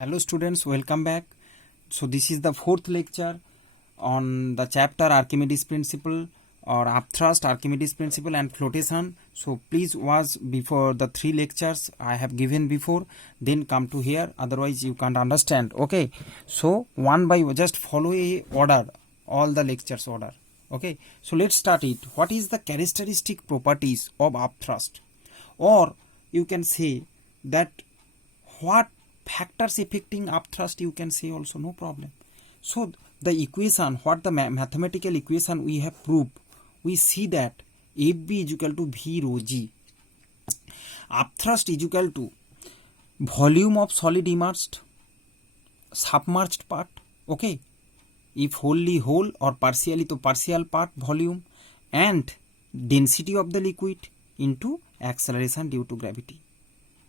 Hello students, welcome back. So this is the fourth lecture on the chapter Archimedes principle or upthrust, Archimedes principle and flotation. So please watch before the three lectures I have given before, then come to here, otherwise you can't understand. Okay, so one by one, just follow a order, all the lectures order. Okay, so let's start it. What is the characteristic properties of upthrust, or you can say that what factors affecting upthrust, you can say also, no problem. So the equation, what the mathematical equation we have proved, we see that FB is equal to V rho G. Upthrust is equal to volume of solid immersed, submerged part, okay, if wholly whole or partially to partial part volume, and density of the liquid into acceleration due to gravity.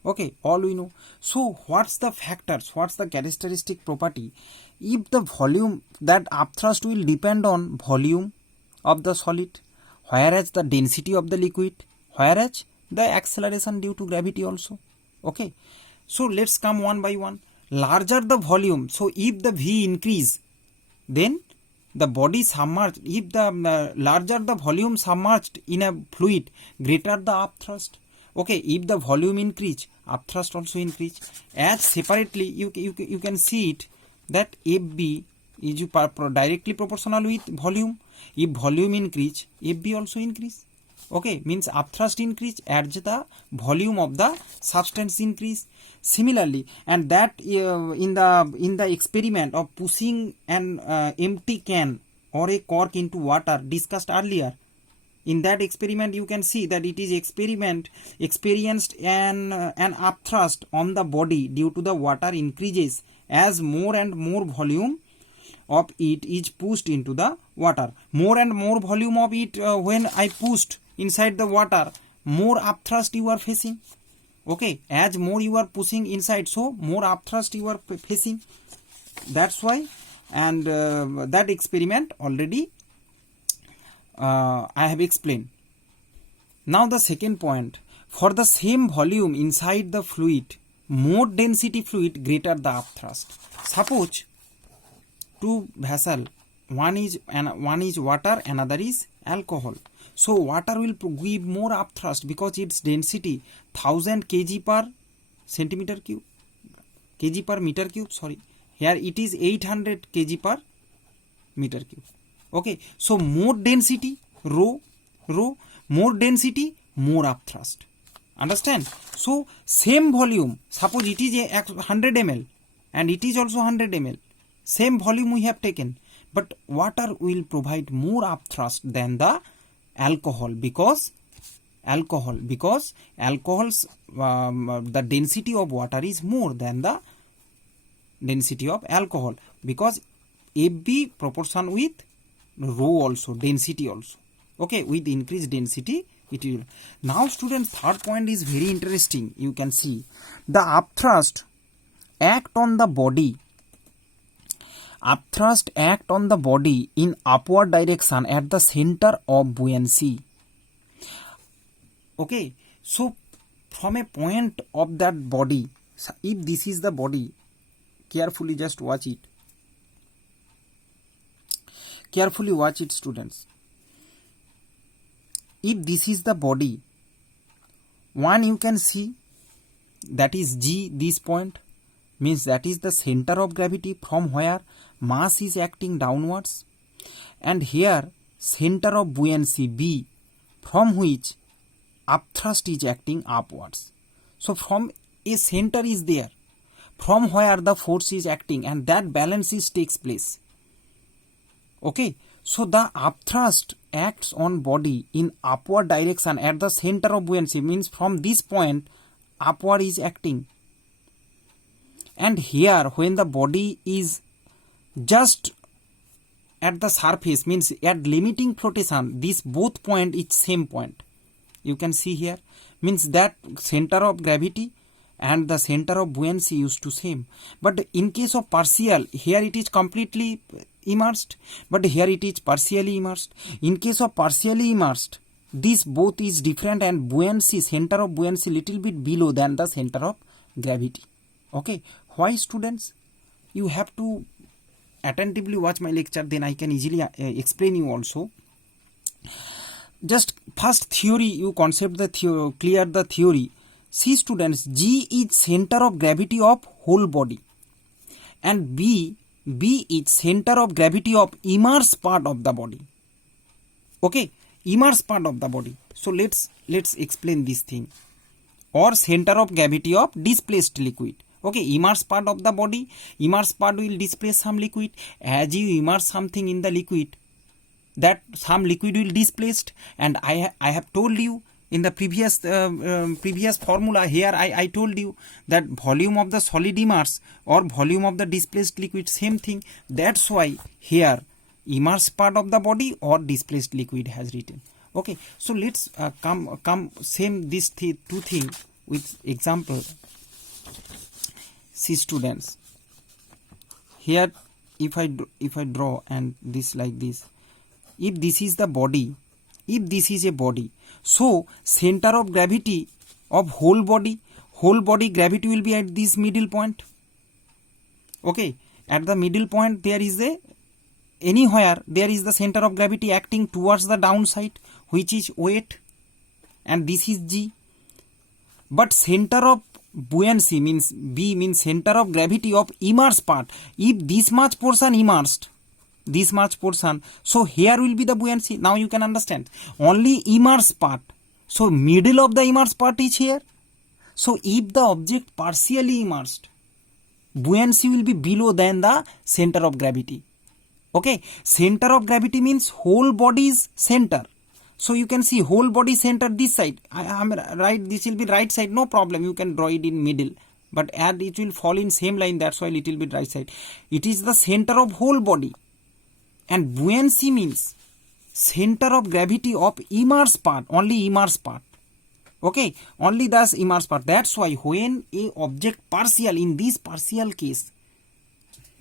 Okay, all we know. So what's the factors, what's the characteristic property? If the volume, that upthrust will depend on volume of the solid, whereas the density of the liquid, whereas the acceleration due to gravity also. Okay, so let's come one by one. Larger the volume, so if the V increase, then the body submerged, if the larger the volume submerged in a fluid, greater the upthrust. Okay, if the volume increase, upthrust also increase. As separately you can see it that FB is directly proportional with volume. If volume increase, FB also increase. Okay, means upthrust increase as the volume of the substance increase. Similarly, and that in the experiment of pushing an empty can or a cork into water discussed earlier, in that experiment you can see that it is experienced an upthrust on the body due to the water increases as more and more volume of it is pushed into the water. More and more volume of it when I pushed inside the water, more upthrust you are facing. Okay, as more you are pushing inside, so more upthrust you are facing. That's why, and that experiment already I have explained. Now the second point, for the same volume inside the fluid, more density fluid, greater the upthrust. Suppose two vessel, one is water, another is alcohol. So water will give more upthrust because its density 1000 kg per centimeter cube, kg per meter cube. Sorry, here it is 800 kg per meter cube. Okay, so more density, rho, more density, more upthrust. Understand? So same volume, suppose it is a 100 ml and it is also 100 ml. Same volume we have taken, but water will provide more upthrust than the alcohol because alcohol's the density of water is more than the density of alcohol, because FB proportion with rho also, density also. Okay, with increased density it will. Now students, third point is very interesting. You can see the upthrust act on the body. Upthrust act on the body in upward direction at the center of buoyancy. Okay, so from a point of that body, if this is the body, carefully just watch it. Carefully watch it, students. If this is the body, one you can see that is G, this point means that is the center of gravity from where mass is acting downwards, and here center of buoyancy B, from which upthrust is acting upwards. So from a center is there from where the force is acting, and that balance takes place. Okay, so the upthrust acts on body in upward direction at the center of buoyancy, means from this point upward is acting. And here when the body is just at the surface, means at limiting flotation, this both point is same point. You can see here, means that center of gravity and the center of buoyancy used to same. But in case of partial, here it is completely immersed, but here it is partially immersed. In case of partially immersed, this both is different, and buoyancy, center of buoyancy little bit below than the center of gravity. Okay, Why, students? You have to attentively watch my lecture, then I can easily explain you also. Just first theory, you concept the clear the theory. See, students, G is center of gravity of whole body, and B is center of gravity of immersed part of the body. Okay, immersed part of the body. So let's explain this thing. Or center of gravity of displaced liquid. Okay, immersed part of the body, immersed part will displace some liquid. As you immerse something in the liquid, that some liquid will displaced, and I have told you in the previous formula here, I told you that volume of the solid immersed or volume of the displaced liquid, same thing. That's why here immersed part of the body or displaced liquid has written. Okay, so let's come same this two thing with example. See, students, here if I draw and this like this, if this is the body, if this is a body, so center of gravity of whole body gravity will be at this middle point. Okay, at the middle point there is anywhere there is the center of gravity acting towards the downside, which is weight, and this is G. But center of buoyancy means B, means center of gravity of immersed part. If this much portion immersed, this much portion, so here will be the buoyancy. Now you can understand, only immersed part, so middle of the immersed part is here. So if the object partially immersed, buoyancy will be below than the center of gravity. Okay, center of gravity means whole body's center. So you can see whole body center this side. I am right, this will be right side, no problem, you can draw it in middle, but as it will fall in same line, that's why it will be right side. It is the center of whole body, and buoyancy means center of gravity of immersed part, only immersed part. Okay, only thus immersed part. That's why when a object partial, in this partial case,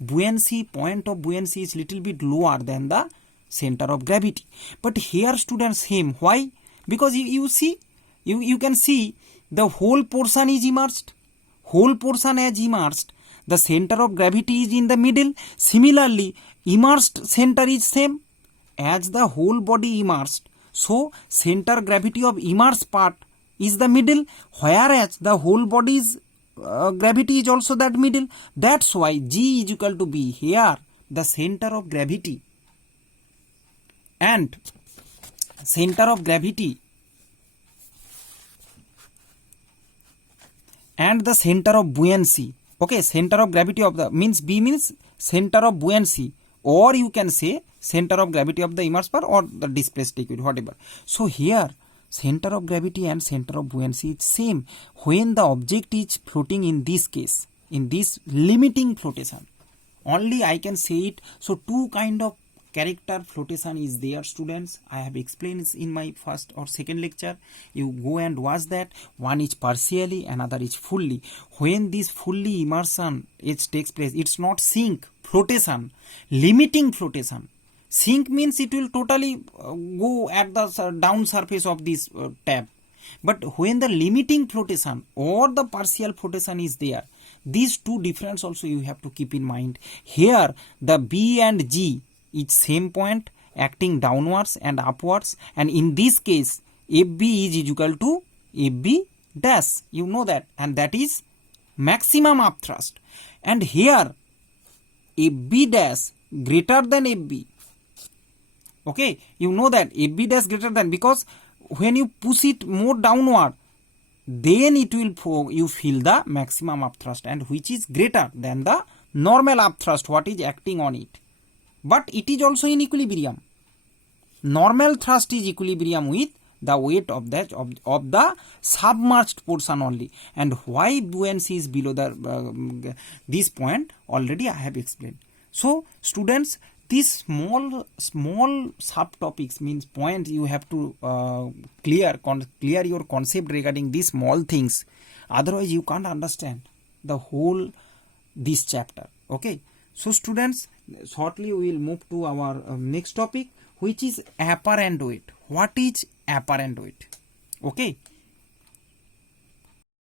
buoyancy, point of buoyancy is little bit lower than the center of gravity. But here, students, same. Why? Because you see, you can see the whole portion is immersed. Whole portion is immersed. The center of gravity is in the middle. Similarly, immersed center is same as the whole body immersed. So center gravity of immersed part is the middle, whereas the whole body's gravity is also that middle. That's why G is equal to B. Here the center of gravity and center of gravity and the center of buoyancy. Okay, center of gravity of the means B means center of buoyancy, or you can say center of gravity of the immersed part or the displaced liquid, whatever. So here center of gravity and center of buoyancy is same when the object is floating, in this case, in this limiting flotation. Only I can say it. So two kind of character flotation is there, students. I have explained in my first or second lecture. You go and watch that. One is partially, another is fully. When this fully immersion takes place, it's not sink, flotation, limiting flotation. Sink means it will totally go at the down surface of this tab. But when the limiting flotation or the partial flotation is there, these two difference also you have to keep in mind. Here the B and G is same point acting downwards and upwards, and in this case FB is equal to FB dash, you know that, and that is maximum upthrust. And here FB dash greater than FB. Okay, you know that FB dash greater than, because when you push it more downward, then it will you feel the maximum upthrust, and which is greater than the normal upthrust what is acting on it. But it is also in equilibrium. Normal thrust is equilibrium with the weight of that of the submerged portion only. And why buoyancy is below the this point already I have explained. So students, these small subtopics means points you have to clear your concept regarding these small things. Otherwise you can't understand the whole this chapter. Okay. So students, shortly we will move to our next topic, which is apparent weight. What is apparent weight? Okay.